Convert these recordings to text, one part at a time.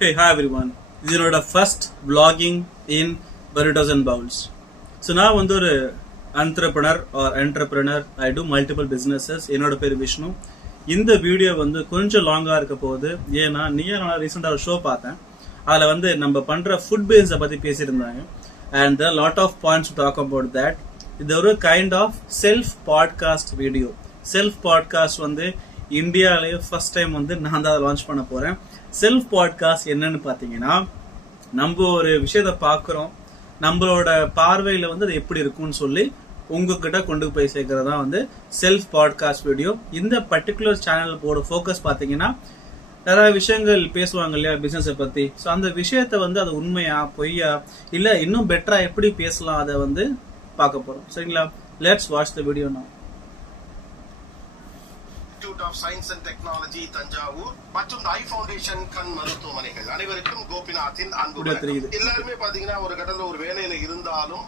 Hey, hi everyone. This is our first vlogging in Burritos and Bowls. So now I'm an entrepreneur. I do multiple businesses. என்னோட பேர் விஷ்ணு. இந்த video கொஞ்சம் லாங்கா இருக்க போகுது. ஏன்னா நான் ரீசெண்டா ஒரு ஷோ பார்த்தேன். அதுல நம்ம பண்ற ஃபுட் பிசினஸ் பத்தி பேசியிருந்தாங்க. And there are a lot of points to talk about that. இது ஒரு kind of self podcast video. Self podcast இந்தியாவிலேயே ஃபர்ஸ்ட் டைம் நான் தான் லான்ச் பண்ண போறேன். செல்ஃப் பாட்காஸ்ட் என்னன்னு பாத்தீங்கன்னா, நம்ம ஒரு விஷயத்த பாக்குறோம், நம்மளோட பார்வையில அது எப்படி இருக்கும்னு சொல்லி உங்ககிட்ட கொண்டு போய் சேர்க்கறதா செல்ஃப் பாட்காஸ்ட் வீடியோ. இந்த பர்டிகுலர் சேனல் போட ஃபோக்கஸ் பாத்தீங்கன்னா, நிறைய விஷயங்கள் பேசுவாங்க இல்லையா பிசினஸ் பத்தி. ஸோ அந்த விஷயத்த அது உண்மையா பொய்யா இல்ல இன்னும் பெட்டரா எப்படி பேசலாம் அதை பார்க்க போறோம். சரிங்களா? Let's watch the video now. Institute of science and technology Thanjavur மற்றும் ஐ ஃபவுண்டேஷன் கண் மருத்துவமனைகள் அனைவருக்கும் கோபிநாத்தின் அன்பு. எல்லாருமே பாத்தீங்கன்னா ஒரு கட்டத்துல ஒரு வேலையில இருந்தாலும்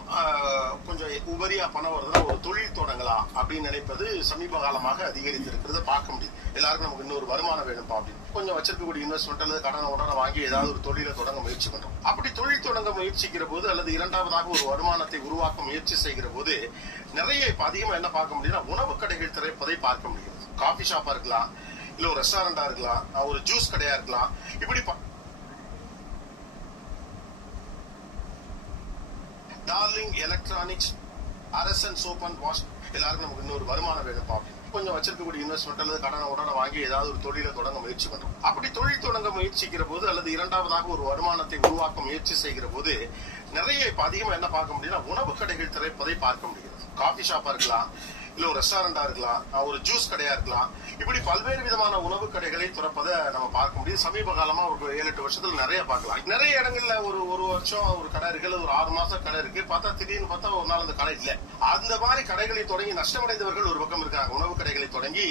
கொஞ்சம் உபரியா பணம் வருதுன்னா ஒரு தொழில் தொடங்கலாம் அப்படின்னு நினைப்பது சமீப காலமாக அதிகரித்திருக்கிறத பார்க்க முடியுது. எல்லாருக்கும் நமக்கு இன்னொரு வருமானம் வேணும்பா அப்படின்னு கொஞ்சம் வச்சிருக்கக்கூடிய இன்வெஸ்ட்மெண்ட் அல்லது கடனை வாங்கி ஏதாவது ஒரு தொழிலை தொடங்க முயற்சி பண்றோம். அப்படி தொழில் தொடங்க முயற்சிக்கிற போது அல்லது இரண்டாவதாக ஒரு வருமானத்தை உருவாக்க முயற்சி செய்கிற போது நிறைய இப்ப அதிகமா என்ன பார்க்க முடியுதுன்னா உணவு கடைகள் திறப்பதை பார்க்க முடியும். காபி ஷாப்பா இருக்கலாம், இல்ல ஒரு ரெஸ்டாரண்டா இருக்கலாம், ஒரு ஜூஸ் கடையா இருக்கலாம். இப்படி டார்லிங் எலக்ட்ரானிக்ஸ், அரசன் சோப் அண்ட் வாஷ், எல்லாருக்கும் நமக்கு இன்னொரு வருமானம் வேணும்பா அப்படின்னு கொஞ்சம் வச்சிருக்கக்கூடிய இன்வெஸ்ட்மெண்ட் அல்லது கடனை வாங்கி ஏதாவது ஒரு தொழிலை தொடங்க முயற்சி பண்றோம். அப்படி தொழில் தொடங்க முயற்சிக்கிற போது அல்லது இரண்டாவதாக ஒரு வருமானத்தை உருவாக்க முயற்சி செய்கிற போது நிறைய இப்ப அதிகமா என்ன பார்க்க முடியுதுன்னா உணவு கடைகள் திறப்பதை பார்க்க முடியுது. காபி ஷாப்பா இருக்கலாம், இல்ல ஒரு ரெஸ்டாரண்டா இருக்கலாம், ஒரு ஜூஸ் கடையா இருக்கலாம். இப்படி பல்வேறு விதமான உணவு கடைகளை திறப்பதை நம்ம பார்க்க முடியும். சமீப காலமா ஒரு 7-8 வருஷத்துல நிறைய பார்க்கலாம். நிறைய இடங்கள்ல ஒரு வருஷம் ஒரு கடை இருக்கு, ஒரு 6 மாசம் கடை இருக்கு, பார்த்தா திடீர்னு பார்த்தா ஒரு நாள் அந்த கடை இல்ல. அந்த மாதிரி கடைகளை தொடங்கி நஷ்டமடைந்தவர்கள் ஒரு பக்கம் இருக்காங்க. உணவு கடைகளை தொடங்கி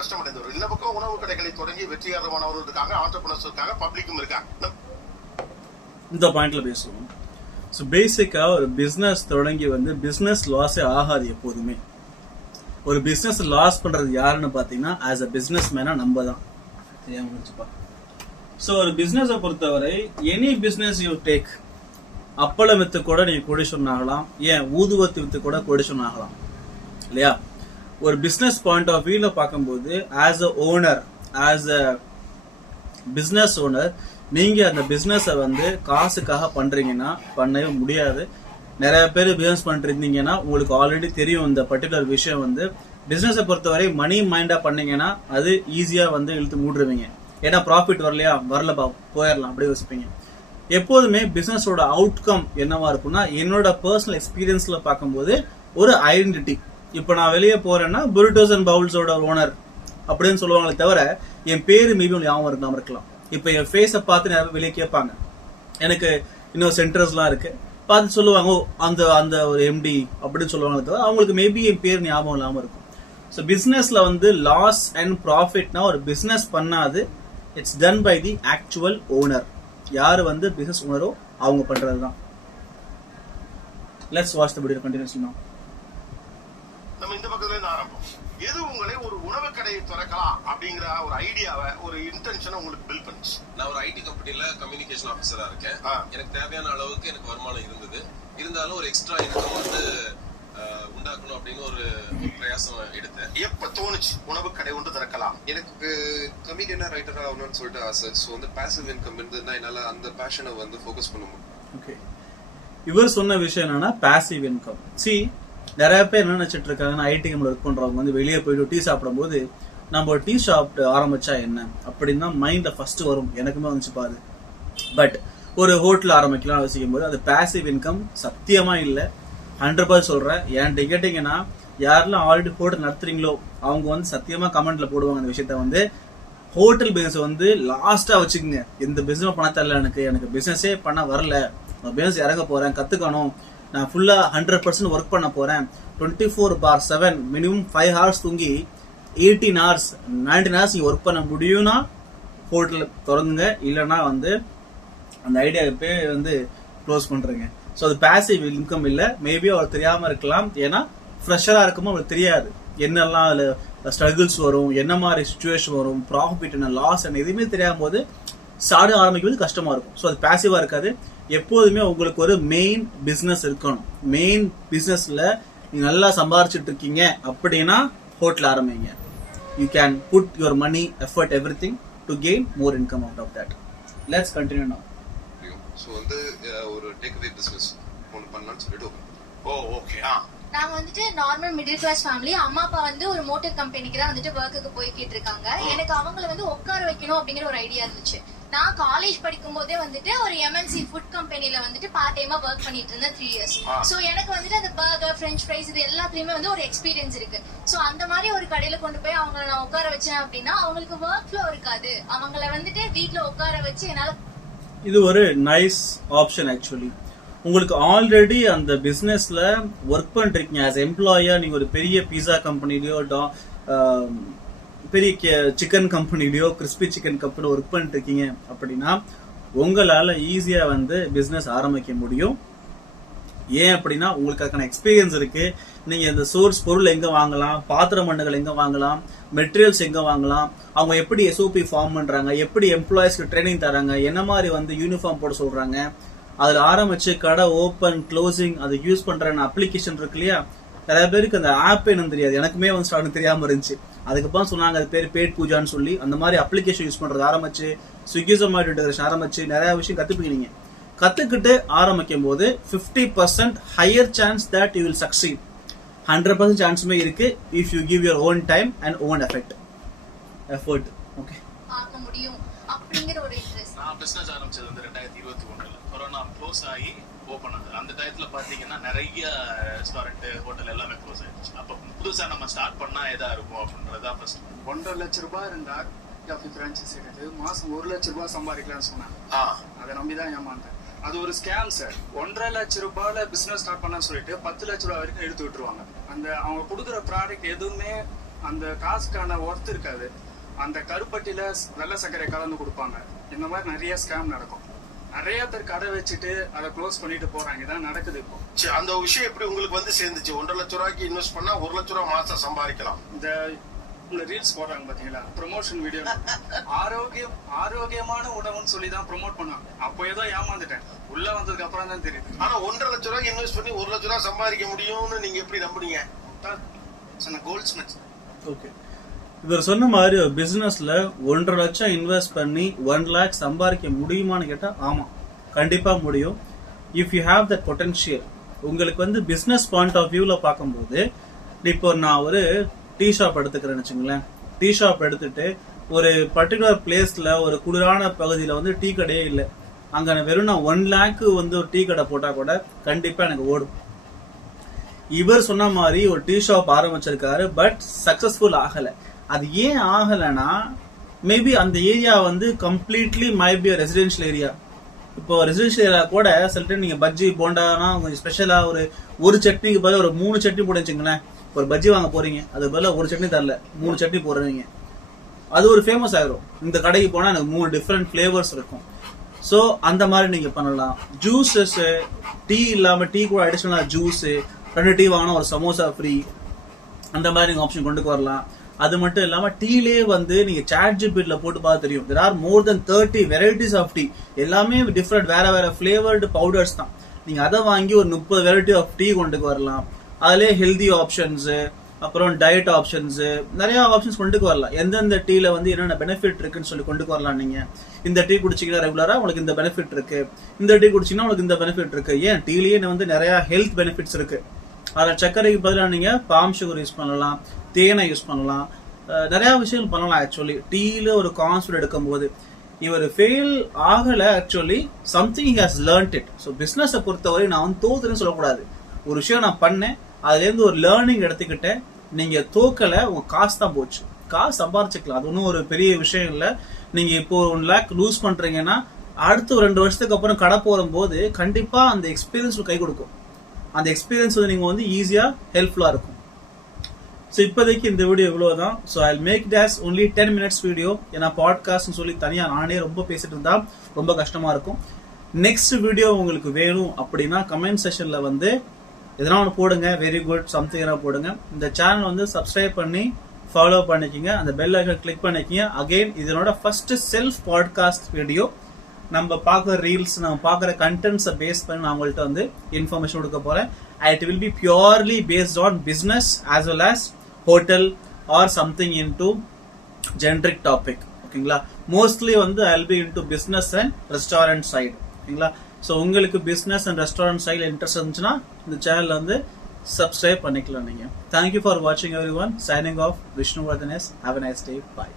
நஷ்டமடைந்தவர்கள் இந்த பக்கம், உணவு கடைகளை தொடங்கி வெற்றிகரமானவர்கள் இருக்காங்க, ஆண்டர்பிரனர்ஸ் இருக்காங்க, பப்ளிக்கும் இருக்காங்க. இந்த பாயிண்ட்ல பேசுவோம். ஸோ பேசிக்கா ஒரு பிசினஸ் தொடங்கி பிசினஸ் லாஸே ஆகாது எப்போதுமே. ஒரு பிசினஸ் லாஸ் பண்றது யாருன்னு பாத்தீங்கன்னா, ஆஸ் அ பிசினஸ் மேனா நம்ம தான். ஸோ ஒரு பிசினஸை பொறுத்தவரை எனி பிசினஸ் யூ டேக், அப்பளம் வித்து கூட நீங்க கோடீஸ்வரன் ஆகலாம், ஏன் ஊதுவத்தி வித்து கூட கோடீஸ்வரன் ஆகலாம் இல்லையா? ஒரு பிசினஸ் பாயிண்ட் ஆஃப் வியூல பார்க்கும்போது as a owner, as a business owner, நீங்க அந்த பிசினஸ காசுக்காக பண்றீங்கன்னா பண்ணவே முடியாது. நிறைய பேர் பிசினஸ் பண்ணிருந்தீங்கன்னா உங்களுக்கு ஆல்ரெடி தெரியும் இந்த பர்டிகுலர் விஷயம். பிசினஸை பொறுத்தவரை மணி மைண்டா பண்ணீங்கன்னா அது ஈஸியா இழுத்து மூடுருவீங்க. ஏன்னா ப்ராஃபிட் வரலப்பா போயிடலாம் அப்படி யோசிப்பீங்க. எப்போதுமே பிசினஸோட அவுட்கம் என்னவா இருக்கும்னா, என்னோட பர்சனல் எக்ஸ்பீரியன்ஸ்ல பார்க்கும்போது ஒரு ஐடென்டிட்டி. இப்ப நான் வெளியே போறேன்னா புரிட்டோஸ் அண்ட் பவுல்ஸோட ஓனர் அப்படின்னு சொல்லுவாங்களே தவிர என் பேரு மேபி ஞாபகம் இருக்கலாம். இப்ப என் ஃபேஸை பார்த்து நிறைய வெளியே கேட்பாங்க, எனக்கு இன்னும் சென்டர்ஸ்லாம் இருக்கு, பார்த்து சொல்லுவாங்க அந்த ஒரு எம்டி அப்படின்னு சொல்லுவாங்க தவிர அவங்களுக்கு மேபி என் பேர் ஞாபகம் இல்லாம இருக்கும். ஸோ பிசினஸ்ல லாஸ் அண்ட் ப்ராஃபிட்னா ஒரு பிசினஸ் பண்ணாது, it's done by the actual owner. யாரு பிசினஸ் ஓனரோ அவங்க பண்றதுதான். Let's watch the video continuously now. நம்ம இந்த பக்கத்துல இருந்து ஆரம்பம். எது உங்களை ஒரு உணவு கடையை திறக்கலாம் அப்படிங்கிற ஒரு ஐடியாவை, ஒரு இன்டென்ஷனை உங்களுக்கு பில்ட் பண்ணுச்சு? நான் ஒரு ஐடி கம்பெனில கம்யூனிகேஷன் ஆபீசரா இருக்கேன். எனக்கு தேவையான அளவுக்கு எனக்கு வருமானம் இருந்தது. இருந்தாலும் ஒரு எக்ஸ்ட்ரா இன்கம் உண்டாக்கணும் அப்படின்னு ஒரு பிரயாசம் எடுத்தேன். எப்ப தோணுச்சு உணவு கடை ஒன்று திறக்கலாம்? எனக்கு கமெடியனா ரைட்டரா ஆகணும்னு சொல்லிட்டு ஆசை. ஸோ பாசிவ் இன்கம் இருந்ததுன்னா என்னால அந்த பேஷனை ஃபோக்கஸ் பண்ண முடியும். ஓகே, இவர் சொன்ன விஷயம் என்னன்னா பாசிவ் இன்கம். நிறைய பேர் என்ன நினைச்சிட்டு இருக்காங்கன்னா, ஐடி கம்பெனில ஒர்க் பண்றவங்க வெளியே போயிட்டு டீ சாப்பிடும் போது நம்ம ஒரு டீ ஷாப் ஆரம்பிச்சா என்ன அப்படின்னு தான் மைண்ட்ல ஃபர்ஸ்ட் வரும். எனக்குமே வந்துச்சு பாரு. பட் ஒரு ஹோட்டல் ஆரம்பிக்கலாம் யோசிக்கும் போது அது பாசிவ் இன்கம் சத்தியமா இல்லை. 100% சொல்றேன். ஏன்ட்டு கேட்டீங்கன்னா, யாரெல்லாம் ஆல்ரெடி ஹோட்டல் நடத்துறீங்களோ அவங்க சத்தியமா கமெண்ட்ல போடுவாங்க இந்த விஷயத்த. ஹோட்டல் பிசினஸ் லாஸ்டா வச்சுக்கோங்க. எந்த பிசினஸ் பண்ண தெரியல, எனக்கு பிசினஸே பண்ண வரல, பிசினஸ் இறங்க போறேன், கத்துக்கணும், நான் ஃபுல்லா 100% ஒர்க் பண்ண போறேன், 24/7 மினிமம் 5 hours தூங்கி 18 hours 19 hours நீங்க ஒர்க் பண்ண முடியும்னா ஹோட்டல் திறந்துங்க. இல்லைன்னா அந்த ஐடியாவே க்ளோஸ் பண்றீங்க. ஸோ அது பாசிவ் இன்கம் இல்லை. மேபி அவர் தெரியாம இருக்கலாம், ஏன்னா ஃப்ரெஷரா இருக்கும்போது அவருக்கு தெரியாது என்னெல்லாம் அதுல ஸ்ட்ரகிள்ஸ் வரும், என்ன மாதிரி சுச்சுவேஷன் வரும், ப்ராஃபிட் என்ன லாஸ் என்ன எதுவுமே தெரியாம போது ஸ்டார்ட் ஆரம்பிக்கிறது கஷ்டமா இருக்கும். ஸோ அது பாசிவா இருக்காது. எப்போதுமே உங்களுக்கு ஒரு மெயின் பிசினஸ் இருக்கணும். மெயின் பிசினஸ்ல நீங்க நல்லா சம்பாரிச்சிட்டு இருக்கீங்க அப்படின்னா ஹோட்டல் ஆரம்பிங்க. You can put your money, effort, everything to gain more income out of that. Let's continue now. So வந்து ஒரு டேக் அவே பிசினஸ் ஒன்னு பண்ணலாம்னு சொல்லிட்டு ஓகே. நாங்க வந்துட்டு நார்மல் மிடில் கிளாஸ் ஃபேமிலி. அம்மா அப்பா வந்து ஒரு மோட்டார் கம்பெனிக்கு தான் வந்துட்டு ஒர்க்குக்கு போய்கிட்டு இருக்காங்க. எனக்கு அவங்கள வந்து உட்கார வைக்கணும் அப்படிங்கிற ஒரு ஐடியா இருந்துச்சு. நான் காலேஜ் படிக்கும் போதே வந்துட்டு ஒரு MNC ஃபுட் கம்பெனில வந்துட்டு பார்ட் டைமா ஒர்க் பண்ணிட்டு இருந்தேன் 3 years. சோ எனக்கு வந்துட்டு அந்த பர்கர், பிரெஞ்ச் ஃப்ரைஸ் இது எல்லாத்துலயுமே வந்து ஒரு எக்ஸ்பீரியன்ஸ் இருக்கு. சோ அந்த மாதிரி ஒரு கடையில கொண்டு போய் அவங்கள நான் உட்கார வச்சேன் அப்படின்னா அவங்களுக்கு ஒர்க் ஃப்ளோ இருக்காது. அவங்கள வந்துட்டு வீட்டுல உட்கார வச்சு என்னால. இது ஒரு நைஸ் ஆப்ஷன் ஆக்சுவலி. உங்களுக்கு ஆல்ரெடி அந்த பிசினஸ்ல ஒர்க் பண்றீங்க ஆஸ் எம்ப்ளாயா. நீங்க ஒரு பெரிய பீஸா கம்பெனிலயோ பெரிய சிக்கன் கம்பெனிலயோ கிறிஸ்பி சிக்கன் கம்பெனி ஒர்க் பண்ணிட்டு இருக்கீங்க அப்படின்னா உங்களால ஈஸியா வந்து பிசினஸ் ஆரம்பிக்க முடியும். ஏன் அப்படின்னா உங்களுக்கு அதுக்கான எக்ஸ்பீரியன்ஸ் இருக்கு. நீங்க இந்த சோர்ஸ் பொருள் எங்க வாங்கலாம், பாத்திர மண்ணுகள் எங்க வாங்கலாம், மெட்டீரியல்ஸ் எங்க வாங்கலாம், அவங்க எப்படி SOP ஃபார்ம் பண்றாங்க, எப்படி எம்ப்ளாயிஸ்க்கு ட்ரைனிங் தராங்க, என்ன மாதிரி வந்து யூனிஃபார்ம் போட சொல்றாங்க, அதுல ஆரம்பிச்சு கடை ஓபன் க்ளோசிங் அது யூஸ் பண்ற அப்ளிகேஷன் இருக்கு இல்லையா. நிறைய பேருக்கு அந்த ஆப் என்னன்னு தெரியாது. எனக்குமே வந்து ஸ்டார்டிங் தெரியாம இருந்துச்சு. அதுக்கப்புறம் சொன்னாங்க அது பேர் பேட் பூஜான்னு சொல்லி. அந்த மாதிரி அப்ளிகேஷன் யூஸ் பண்றது ஆரம்பிச்சு ஸ்விக்கி ஜொமேட்டோ இன்டகிரேஷன் ஆரம்பிச்சு நிறைய விஷயம் கத்துப்பீங்க. கத்துக்கிட்டு ஆரம்பிக்கும் போது 50% higher chance that you will succeed. 100% சான்ஸுமே இருக்கு if you give your own time and own effort. Okay, பார்க்க முடியும் அப்படிங்கிற ஒரு இன்ட்ரெஸ்ட். நான் பிசினஸ் ஆரம்பிச்சது வந்து 2021 கொரோனா க்ளோஸ் ஆகி ஓபன் ஆகுது. அந்த டயத்துல பாத்தீங்கன்னா நிறைய ரெஸ்டாரண்ட், ஹோட்டல் எல்லாமே க்ளோஸ் ஆயிடுச்சு. அப்ப புதுசா நம்ம ஸ்டார்ட் பண்ணா எதா இருக்கும் அப்படின்றதா ஃபர்ஸ்ட். 1.5 லட்சம் ரூபாய் இருந்தா காஃபி பிரான்ச்சைஸ் எடுத்து மாசம் 1 லட்சம் ரூபாய் சம்பாதிக்கலாம்னு சொன்னாங்க. அதை நம்பிதான் ஏமாந்தேன். அது ஒரு ஸ்கேம் சார். 1.5 லட்சம் ரூபாயில பிசினஸ் ஸ்டார்ட் பண்ண சொல்லிட்டு 10 லட்சம் ரூபாய் வரைக்கும் எடுத்து விட்டுருவாங்க. அந்த அவங்க கொடுக்குற ப்ராடக்ட் எதுவுமே அந்த காசுக்கான ஒர்த் இருக்காது. அந்த கருப்பட்டியில வெள்ளை சர்க்கரை கலந்து கொடுப்பாங்க. இந்த மாதிரி நிறைய ஸ்கேம் நடக்கும். நிறைய பேர் கடை வச்சுட்டு அதை க்ளோஸ் பண்ணிட்டு போறாங்க. இதான் நடக்குது இப்போ. அந்த விஷயம் எப்படி உங்களுக்கு வந்து சேர்ந்துச்சு? 1.5 லட்சம் ரூபாய்க்கு இன்வெஸ்ட் பண்ணா 1 லட்சம் ரூபாய் மாசம் சம்பாதிக்கலாம். இந்த ரீல்ஸ் போடுறாங்க பாத்தீங்களா, ப்ரொமோஷன் வீடியோ. ஆரோக்கியமான உணவுன்னு சொல்லி தான் ப்ரொமோட் பண்ணுவாங்க. அப்போ ஏதோ ஏமாந்துட்டேன். உள்ள வந்ததுக்கு அப்புறம் தான் தெரியுது. ஆனா 1.5 லட்சம் ரூபாய்க்கு இன்வெஸ்ட் பண்ணி 1 லட்சம் ரூபாய் சம்பாதிக்க முடியும்னு நீங்க எப்படி நம்புறீங்க? கோல்ட்ஸ்மித். ஓகே, இவர் சொன்ன மாதிரி ஒரு பிசினஸ்ல 1.5 லட்சம் இன்வெஸ்ட் பண்ணி 1 லேக் சம்பாதிக்க முடியுமான்னு கேட்டா ஆமா, கண்டிப்பா முடியும். If you have that potential. உங்களுக்கு வந்து பிசினஸ் பாயிண்ட் ஆஃப் வியூல பார்க்கும்போது இப்போ நான் ஒரு டீ ஷாப் எடுத்துக்கிறேன்னு வச்சுங்களேன். டீ ஷாப் எடுத்துட்டு ஒரு பர்டிகுலர் பிளேஸ்ல ஒரு குளிரான பகுதியில வந்து டீ கடையே இல்லை. அங்க வெறும் நான் 1 லேக் வந்து ஒரு டீ கடை போட்டா கூட கண்டிப்பா எனக்கு ஓடும். இவர் சொன்ன மாதிரி ஒரு டீ ஷாப் ஆரம்பிச்சிருக்காரு, பட் சக்சஸ்ஃபுல் ஆகல. அது ஏன் ஆகலைன்னா மேபி அந்த ஏரியா வந்து கம்ப்ளீட்லி மைபி ரெசிடென்ஷியல் ஏரியா. இப்போ ரெசிடென்ஷியல் ஏரியா கூட சில டைம் நீங்க பஜ்ஜி போண்டானா கொஞ்சம் ஸ்பெஷலா ஒரு சட்னிக்கு பதில் ஒரு 3 சட்னி போட வச்சுங்களேன். ஒரு பஜ்ஜி வாங்க போறீங்க, அது பதில் ஒரு சட்னி தரல 3 சட்னி போடுறீங்க, அது ஒரு ஃபேமஸ் ஆயிரும். இந்த கடைக்கு போனா எனக்கு 3 டிஃப்ரெண்ட் ஃபிளேவர்ஸ் இருக்கும். ஸோ அந்த மாதிரி நீங்க பண்ணலாம். ஜூஸஸ், டீ இல்லாம டீ கூட அடிஷனலா ஜூஸ், 2 டீ வாங்கினா ஒரு சமோசா ஃப்ரீ, அந்த மாதிரி நீங்க ஆப்ஷன் கொண்டு வரலாம். அது மட்டும் இல்லாம டீலே வந்து நீங்க ChatGPT போட்டு பார்த்து தெரியும். there are more than 30 varieties of tea. எல்லாமே டிஃப்ரெண்ட் வேற ஃபிளேவர்டு பவுடர்ஸ் தான். நீங்க அதை வாங்கி ஒரு 30 வெரைட்டி ஆஃப் டீ கொண்டு வரலாம். அதுலயே ஹெல்தி ஆப்ஷன்ஸ், அப்புறம் டயட் ஆப்ஷன்ஸ், நிறைய ஆப்ஷன்ஸ் கொண்டு வரலாம். எந்தெந்த டீல வந்து என்னென்ன பெனிஃபிட் இருக்குன்னு சொல்லி கொண்டு வரலாம். நீங்க இந்த டீ குடிச்சீங்கன்னா ரெகுலரா உங்களுக்கு இந்த பெனிஃபிட் இருக்கு, இந்த டீ குடிச்சீங்கன்னா உங்களுக்கு இந்த பெனிஃபிட் இருக்கு. ஏன் டீலயே வந்து நிறைய ஹெல்த் பெனிஃபிட்ஸ் இருக்கு. அதில் சர்க்கரைக்கு பதிலாக நீங்க பாம் சுகர் யூஸ் பண்ணலாம், தேனை யூஸ் பண்ணலாம், நிறைய விஷயங்கள் பண்ணலாம். ஆக்சுவலி டீல ஒரு கான்செப்ட் எடுக்கும் போது இவர் ஃபெயில் ஆகல. Actually something has learnt it. So பிசினஸை பொறுத்தவரை நான் வந்து தோத்துன்னு சொல்லக்கூடாது. ஒரு விஷயம் நான் பண்ணேன், அதுல இருந்து ஒரு லேர்னிங் எடுத்துக்கிட்டேன். நீங்க தோக்கல, உங்க காசு தான் போச்சு. காசு சம்பாரிச்சுக்கலாம், அது ஒன்றும் ஒரு பெரிய விஷயம் இல்லை. நீங்க இப்போ 1 லேக் லூஸ் பண்றீங்கன்னா அடுத்த 2 வருஷத்துக்கு அப்புறம் கடை போகும்போது கண்டிப்பா அந்த எக்ஸ்பீரியன்ஸ் கை கொடுக்கும். அந்த எக்ஸ்பீரியன்ஸ் வந்து நீங்க வந்து ஈஸியா ஹெல்ப்ஃபுல்லா இருக்கும். ஸோ இப்போதைக்கு இந்த வீடியோ இவ்வளவுதான். So I make it as only 10 minutes video. ஏன்னா பாட்காஸ்ட்னு சொல்லி தனியா நானே ரொம்ப பேசிட்டு இருந்தா ரொம்ப கஷ்டமா இருக்கும். நெக்ஸ்ட் வீடியோ உங்களுக்கு வேணும் அப்படின்னா கமெண்ட் செஷன்ல வந்து எதனா ஒன்று போடுங்க. வெரி குட் சம்திங் போடுங்க. இந்த சேனல் வந்து சப்ஸ்கிரைப் பண்ணி ஃபாலோ பண்ணிக்கிங்க, அந்த பெல் ஐக்கன் கிளிக் பண்ணிக்கிங்க. அகைன் இதனோட ஃபர்ஸ்ட் செல்ஃப் பாட்காஸ்ட் வீடியோ. நம்ம பார்க்குற ரீல்ஸ், நம்ம பார்க்குற கண்டென்ட்ஸை பேஸ் பண்ணி நான் உங்கள்கிட்ட வந்து இன்ஃபர்மேஷன் கொடுக்க போறேன். It will be purely based on business as well as hotel or something into generic topic. ஓகேங்களா? மோஸ்ட்லி வந்து I will be into business and restaurant side. ஓகேங்களா? ஸோ உங்களுக்கு பிஸ்னஸ் அண்ட் ரெஸ்டாரண்ட் சைடில் இன்ட்ரெஸ்ட் இருந்துச்சுன்னா இந்த channel வந்து subscribe பண்ணிக்கலாம் நீங்க. தேங்க்யூ ஃபார் வாட்சிங் every one. Signing off Vishnuvardhan. Have a nice day. Bye.